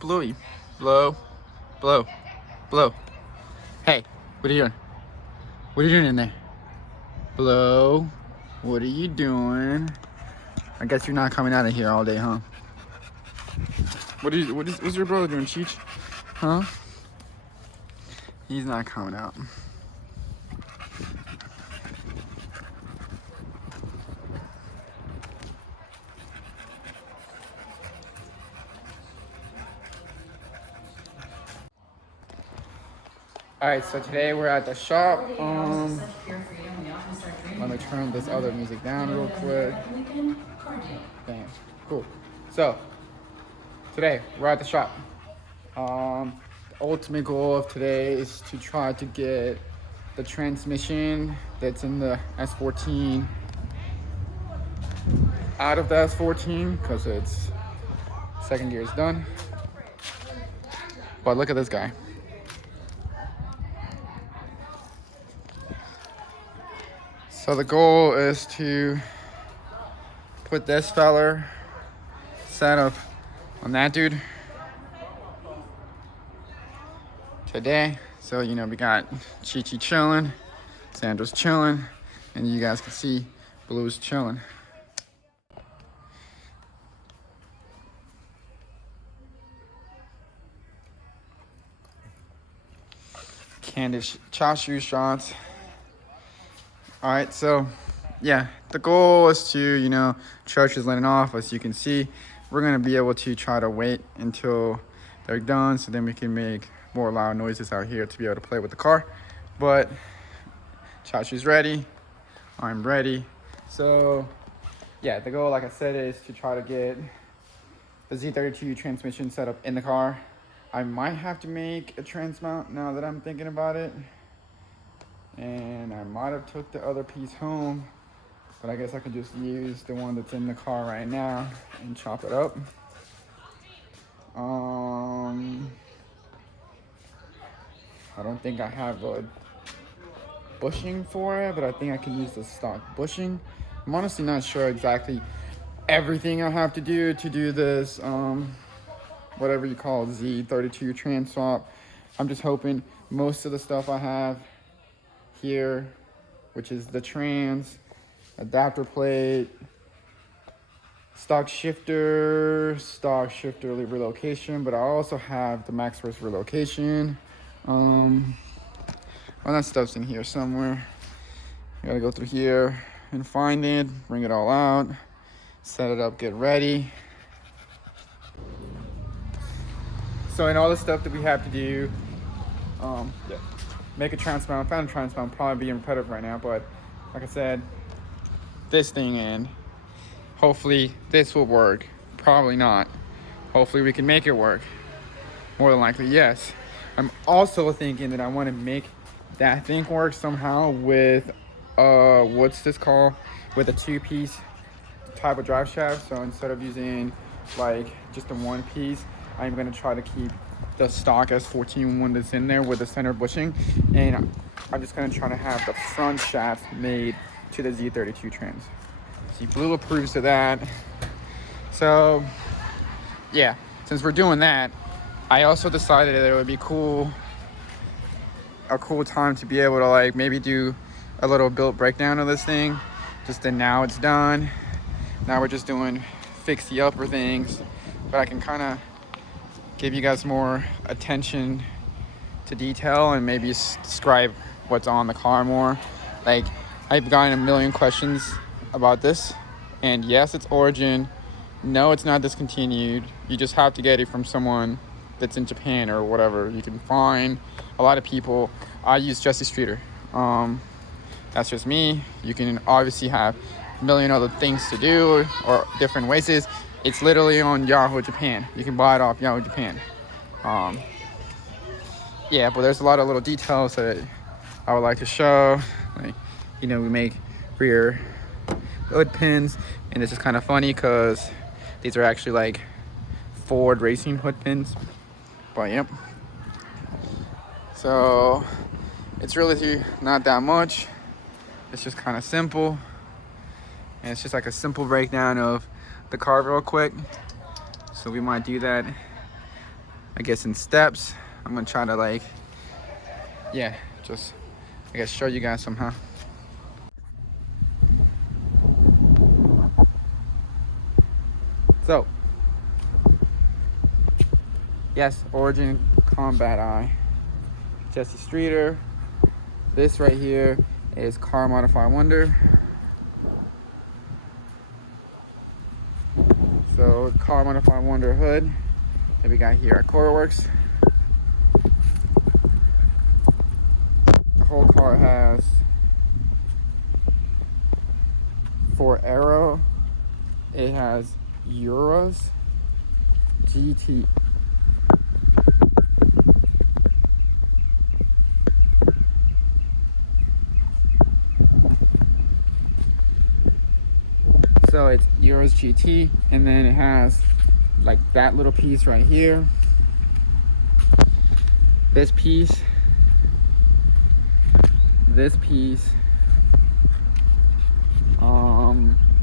Bluey. Blow. Blow. Blow. Hey, what are you doing? What are you doing in there? Blow. What are you doing? I guess you're not coming out of here all day, huh? What's your brother doing, Cheech? Huh? He's not coming out. Alright, so today we're at the shop. Let me turn this other music down real quick. Damn, cool. So, today we're at the shop. The ultimate goal of today is to try to get the transmission that's in the S14 out of the S14 because its second gear is done. But look at this guy. So the goal is to put this feller set up on that dude today. So, you know, we got Chi-Chi chilling, Sandra's chilling, and you guys can see Blue's chilling. Candid chashu shots. All right, so yeah, the goal is to, you know, church is letting off. As you can see, we're gonna be able to try to wait until they're done so then we can make more loud noises out here to be able to play with the car. But Chashu's ready, I'm ready. So yeah, the goal, like I said, is to try to get the Z32 transmission set up in the car. I might have to make a trans mount now that I'm thinking about it. And I might have took the other piece home, but I guess I could just use the one that's in the car right now and chop it up. I don't think I have a bushing for it, but I think I can use the stock bushing. I'm honestly not sure exactly everything I have to do this, whatever you call it, Z32 trans swap. I'm just hoping most of the stuff I have here, which is the trans, adapter plate, stock shifter relocation, but I also have the MaxForce relocation. All that stuff's in here somewhere. I gotta go through here and find it, bring it all out, set it up, get ready. So in all the stuff that we have to do, yeah. Make a trans mount. Found a trans mount, probably being repetitive right now, but like I said, this thing in. Hopefully this will work. Probably not. Hopefully we can make it work. More than likely, yes. I'm also thinking that I want to make that thing work somehow with what's this called? With a two-piece type of drive shaft. So instead of using like just a one piece, I'm gonna try to keep the stock S14 one that's in there with the center bushing, and I'm just gonna try to have the front shaft made to the Z32 trans. See, Blue approves of that. So yeah, since we're doing that, I also decided that it would be a cool time to be able to like maybe do a little build breakdown of this thing. Just that now it's done. Now we're just doing fix the upper things, but I can kind of give you guys more attention to detail and maybe describe what's on the car more. Like, I've gotten a million questions about this, and yes, it's origin. No, it's not discontinued. You just have to get it from someone that's in Japan or whatever. You can find a lot of people. I use Jesse Streeter. That's just me. You can obviously have a million other things to do or different ways. It's literally on Yahoo Japan. You can buy it off Yahoo Japan. Yeah, but there's a lot of little details that I would like to show. Like, you know, we make rear hood pins, and it's just kind of funny because these are actually like Ford racing hood pins. But yep. So it's really not that much. It's just kind of simple, and it's just like a simple breakdown of the car real quick. So we might do that, I guess, in steps. I'm gonna try to like, yeah, just I guess show you guys somehow. So yes, Origin Combat Eye, Jesse Streeter. This right here is Car Modify Wonder. So Car Modify Wonder hood that we got here at CoreWorks. The whole car has 4 aero. It has Uras Gt. So it's Uras GT, and then it has like that little piece right here. This piece. This piece.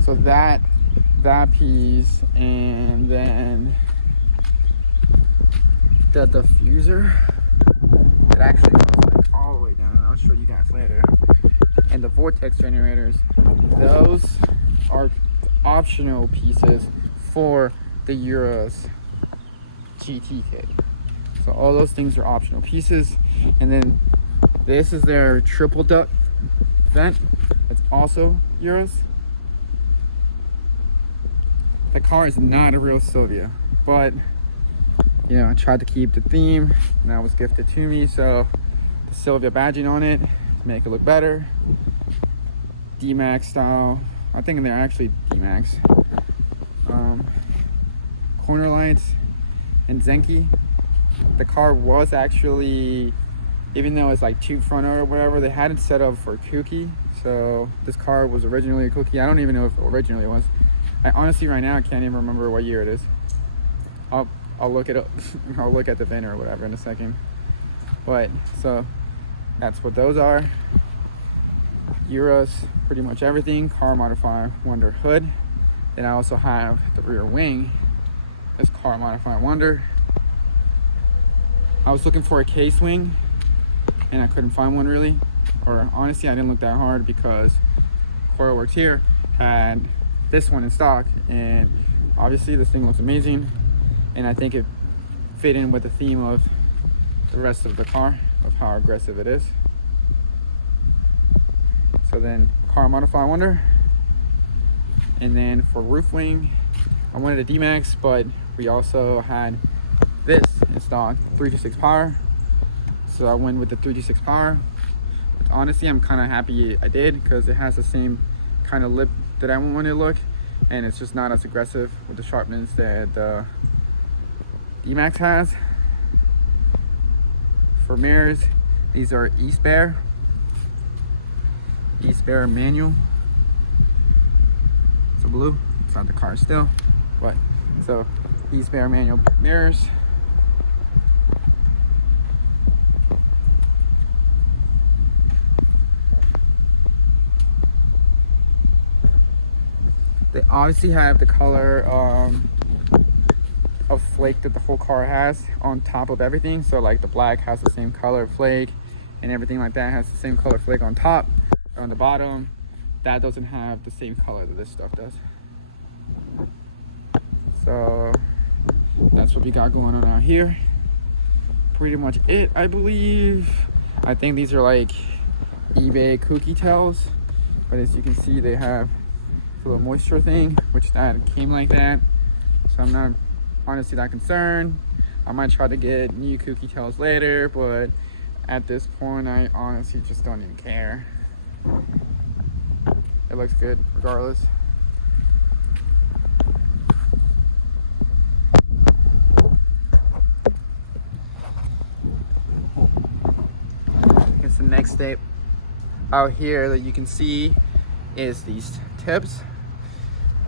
So that piece, and then the diffuser. It actually goes like all the way down. I'll show you guys later. And the vortex generators. Those are optional pieces for the Uras GT kit. So all those things are optional pieces. And then this is their triple duct vent. It's also Uras. The car is not a real Sylvia, but you know, I tried to keep the theme, and that was gifted to me. So the Sylvia badging on it to make it look better. D-Max style. I think they're actually D-Max. Corner lights and Zenki. The car was actually, even though it's like tube front or whatever, they had it set up for Kooky. So this car was originally a Kooky. I don't even know if it originally was. I honestly right now I can't even remember what year it is. I'll look it up. I'll look at the VIN or whatever in a second. But so that's what those are. Uras, pretty much everything. Car Modify Wonder hood. Then I also have the rear wing. This Car Modify Wonder. I was looking for a case wing and I couldn't find one really. Or honestly, I didn't look that hard because CoreWorks here had this one in stock, and obviously this thing looks amazing, and I think it fit in with the theme of the rest of the car, of how aggressive it is. So then Car Modify Wonder, and then for roof wing, I wanted a D-Max, but we also had this in stock, 326 power, so I went with the 326 power. But honestly, I'm kind of happy I did, because it has the same kind of lip that I want it to look, and it's just not as aggressive with the sharpness that the D-Max has. For mirrors, these are Eastbear manual. It's a blue, it's not the car still, but so Eastbear manual mirrors. They obviously have the color of flake that the whole car has on top of everything. So like the black has the same color flake, and everything like that has the same color flake on top or on the bottom. That doesn't have the same color that this stuff does. So that's what we got going on out here. Pretty much it, I believe. I think these are like eBay cookie tails, but as you can see, they have a little moisture thing, which that came like that. So I'm not honestly that concerned. I might try to get new cookie tails later, but at this point I honestly just don't even care. It looks good regardless. I guess the next step out here that you can see is these tips.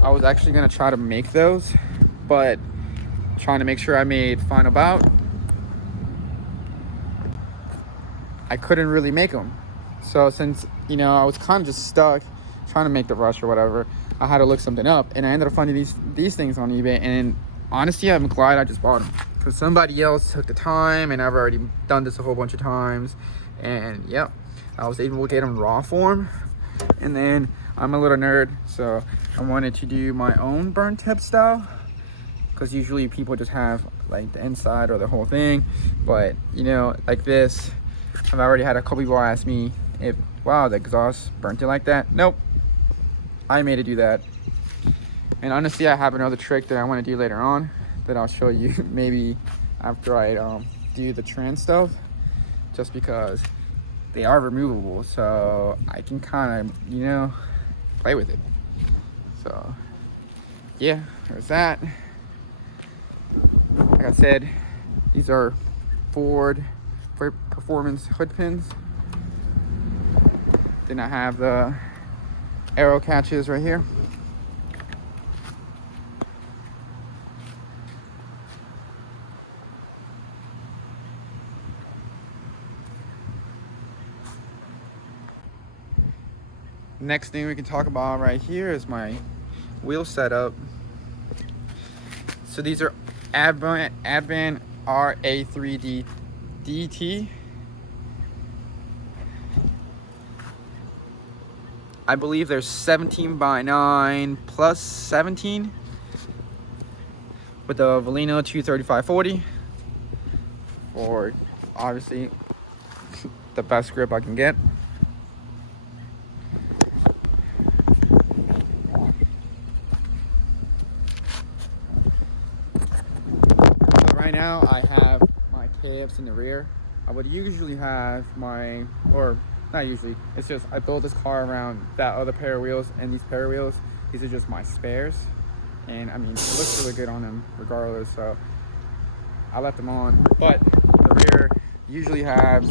I was actually gonna try to make those, but trying to make sure I made final bout, I couldn't really make them. So since, you know, I was kind of just stuck trying to make the rush or whatever, I had to look something up, and I ended up finding these things on eBay, and honestly, I'm glad I just bought them, because somebody else took the time, and I've already done this a whole bunch of times. And yep, I was able to get them raw form. And then I'm a little nerd, so I wanted to do my own burn tip style, because usually people just have like the inside or the whole thing. But you know, like this, I've already had a couple people ask me if, wow, the exhaust burnt it like that. Nope, I made it do that. And honestly, I have another trick that I want to do later on that I'll show you maybe after I do the trans stuff, just because they are removable, so I can kind of, you know, play with it. So yeah, there's that. Like I said, these are Ford Performance hood pins. Then I have the aero catches right here. Next thing we can talk about right here is my wheel setup. So these are Advan RA3D DT. I believe there's 17 by 9 plus 17 with the Valino 235/40 for obviously the best grip I can get. Right now I have my KFs in the rear. I would usually have my, or not usually, it's just I built this car around that other pair of wheels and these pair of wheels. These are just my spares, and I mean, it looks really good on them regardless, so I left them on. But the rear usually has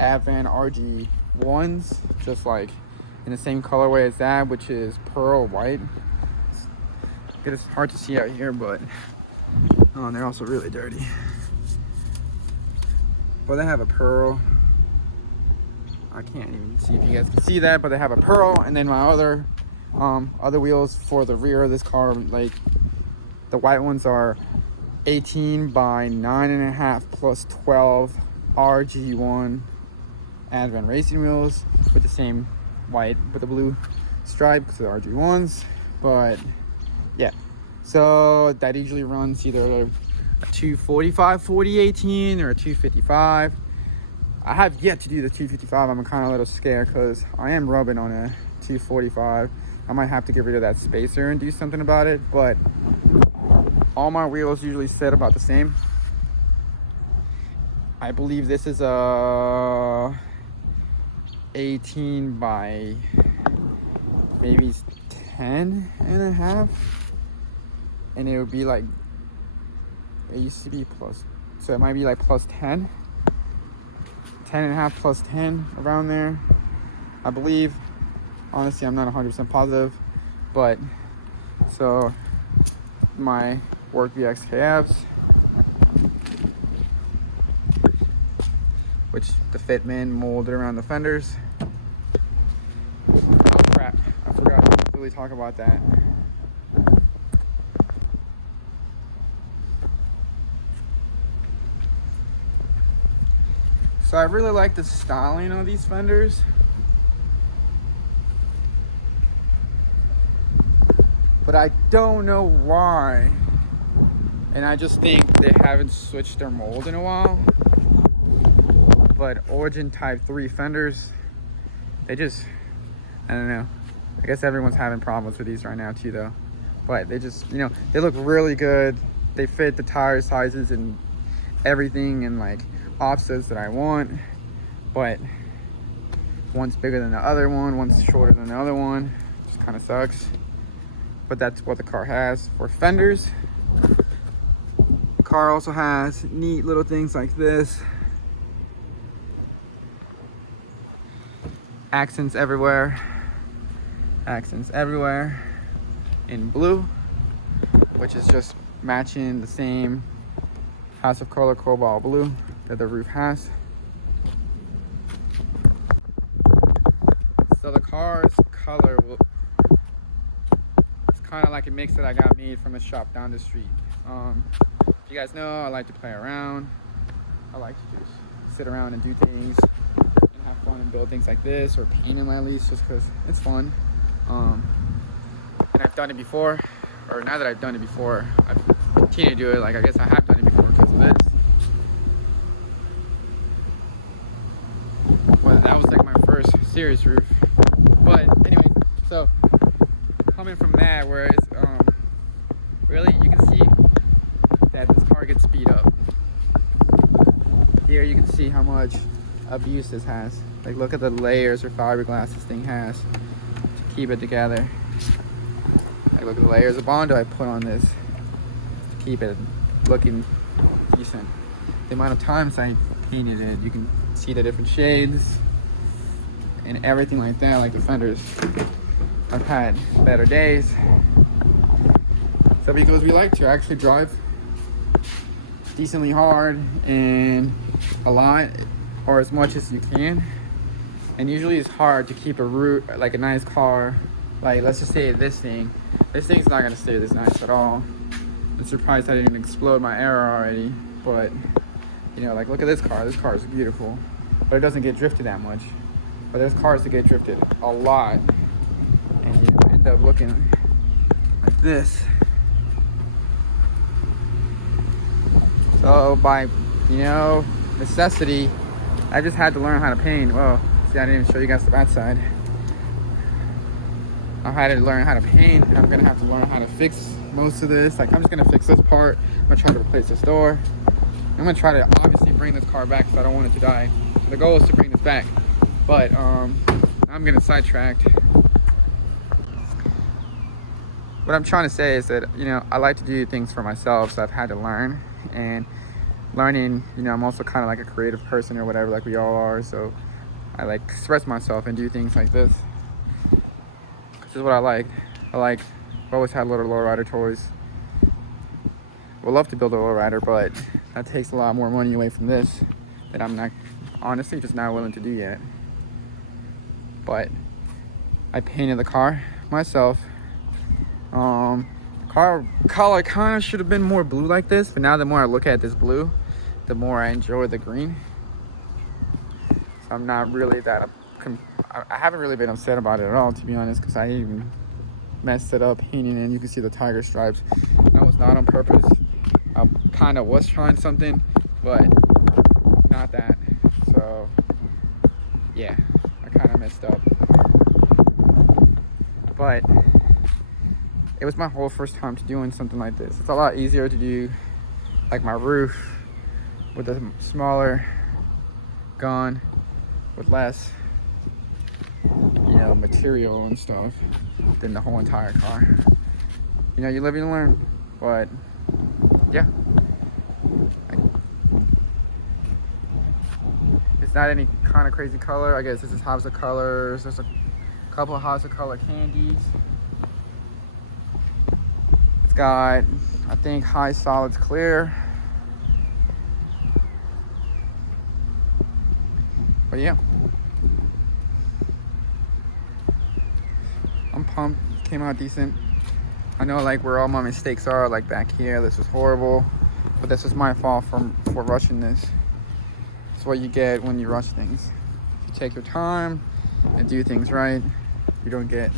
Advan RG1s, just like in the same colorway as that, which is pearl white. It's hard to see out here, but oh, and they're also really dirty. But they have a pearl. I can't even see if you guys can see that, but they have a pearl. And then my other wheels for the rear of this car, like the white ones, are 18 by 9.5 plus 12 RG1 Advan racing wheels with the same white with the blue stripe because they're RG1s. But yeah, so that usually runs either a 245 40/18 or a 255. I have yet to do the 255. I'm kind of a little scared because I am rubbing on a 245. I might have to get rid of that spacer and do something about it, but all my wheels usually sit about the same. I believe this is a 18 by maybe 10.5, and it would be like, it used to be plus, so it might be like plus 10.5 plus 10, around there, I believe. Honestly, I'm not 100% positive, but so my work VX KFs, which the Fitman molded around the fenders. Oh crap, I forgot to really talk about that. So I really like the styling of these fenders. But I don't know why. And I just think they haven't switched their mold in a while. But Origin Type 3 fenders, they just, I don't know. I guess everyone's having problems with these right now too though. But they just, you know, they look really good. They fit the tire sizes and everything, and like offsets that I want, but one's bigger than the other one, one's shorter than the other one. Just kind of sucks, but that's what the car has for fenders. The car also has neat little things like this. Accents everywhere in blue, which is just matching the same House of Color cobalt blue that the roof has. So the car's color will, it's kind of like a mix that I got made from a shop down the street. If you guys know, I like to play around. I like to just sit around and do things and have fun and build things like this, or paint them at least, just because it's fun. And I've done it before, or now that I've done it before, I've continued to do it. Like, I guess I have done it before because of this. Well, that was like my first serious roof. But anyways, so coming from that, whereas really you can see that this car gets speed up. Here you can see how much abuse this has. Like, look at the layers or fiberglass this thing has to keep it together. Like, look at the layers of Bondo I put on this to keep it looking decent. The amount of times I painted it, you can see the different shades and everything like that. Like the fenders, I've had better days. So because we like to actually drive decently hard and a lot, or as much as you can, and usually it's hard to keep a route, like a nice car, like let's just say this thing's not gonna stay this nice at all. I'm surprised I didn't explode my aero already, but you know, like look at this car is beautiful, but it doesn't get drifted that much. But there's cars that get drifted a lot and you know, end up looking like this. So by, you know, necessity, I just had to learn how to paint. Well, see, I didn't even show you guys the bad side. I had to learn how to paint, and I'm gonna have to learn how to fix most of this. Like, I'm just gonna fix this part. I'm gonna try to replace this door. I'm gonna try to obviously bring this car back because I don't want it to die. So the goal is to bring this back. But I'm getting sidetracked. What I'm trying to say is that, you know, I like to do things for myself, so I've had to learn. And learning, you know, I'm also kind of like a creative person or whatever, like we all are. So I like express myself and do things like this. This is what I like. I've always had little lowrider toys. Would love to build a lowrider, but that takes a lot more money away from this that I'm not, honestly, just not willing to do yet. But I painted the car myself. Car color kind of should have been more blue like this, but now the more I look at this blue, the more I enjoy the green. So I'm not really that, I haven't really been upset about it at all, to be honest, because I even messed it up painting it, and you can see the tiger stripes. That was not on purpose. I kind of was trying something, but not that. So yeah, I kind of messed up. But it was my whole first time to doing something like this. It's a lot easier to do like my roof with a smaller gun, with less, you know, material and stuff than the whole entire car. You know, you live and learn. But yeah, it's not any kind of crazy color. I guess this is House of Colors. There's a couple of House of Color candies. It's got, I think, high solids clear. But yeah, I'm pumped. Came out decent. I know like where all my mistakes are, like back here, this was horrible, but this was my fault for rushing this. It's what you get when you rush things. If you take your time and do things right, you don't get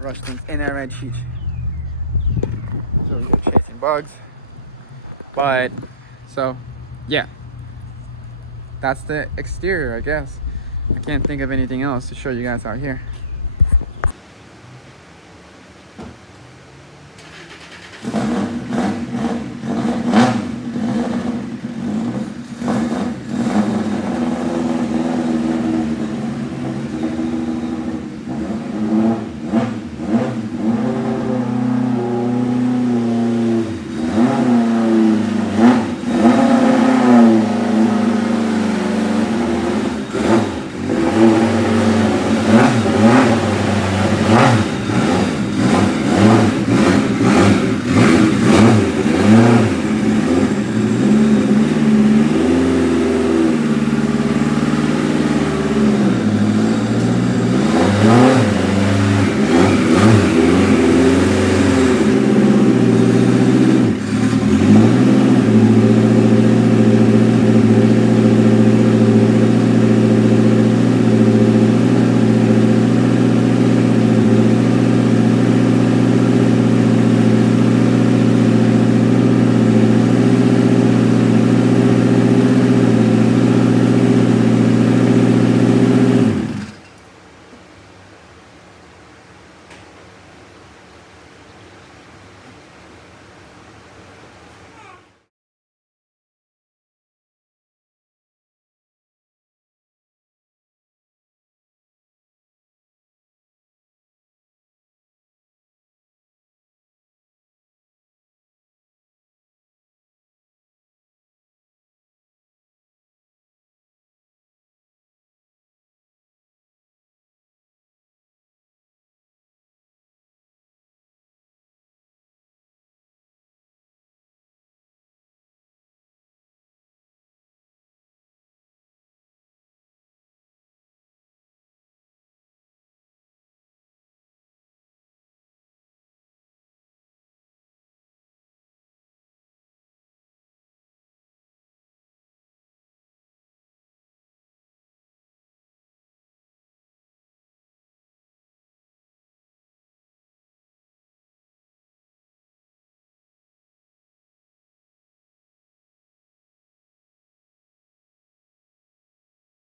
rushed things in that red sheet. So we're chasing bugs. But so yeah, that's the exterior, I guess. I can't think of anything else to show you guys out here.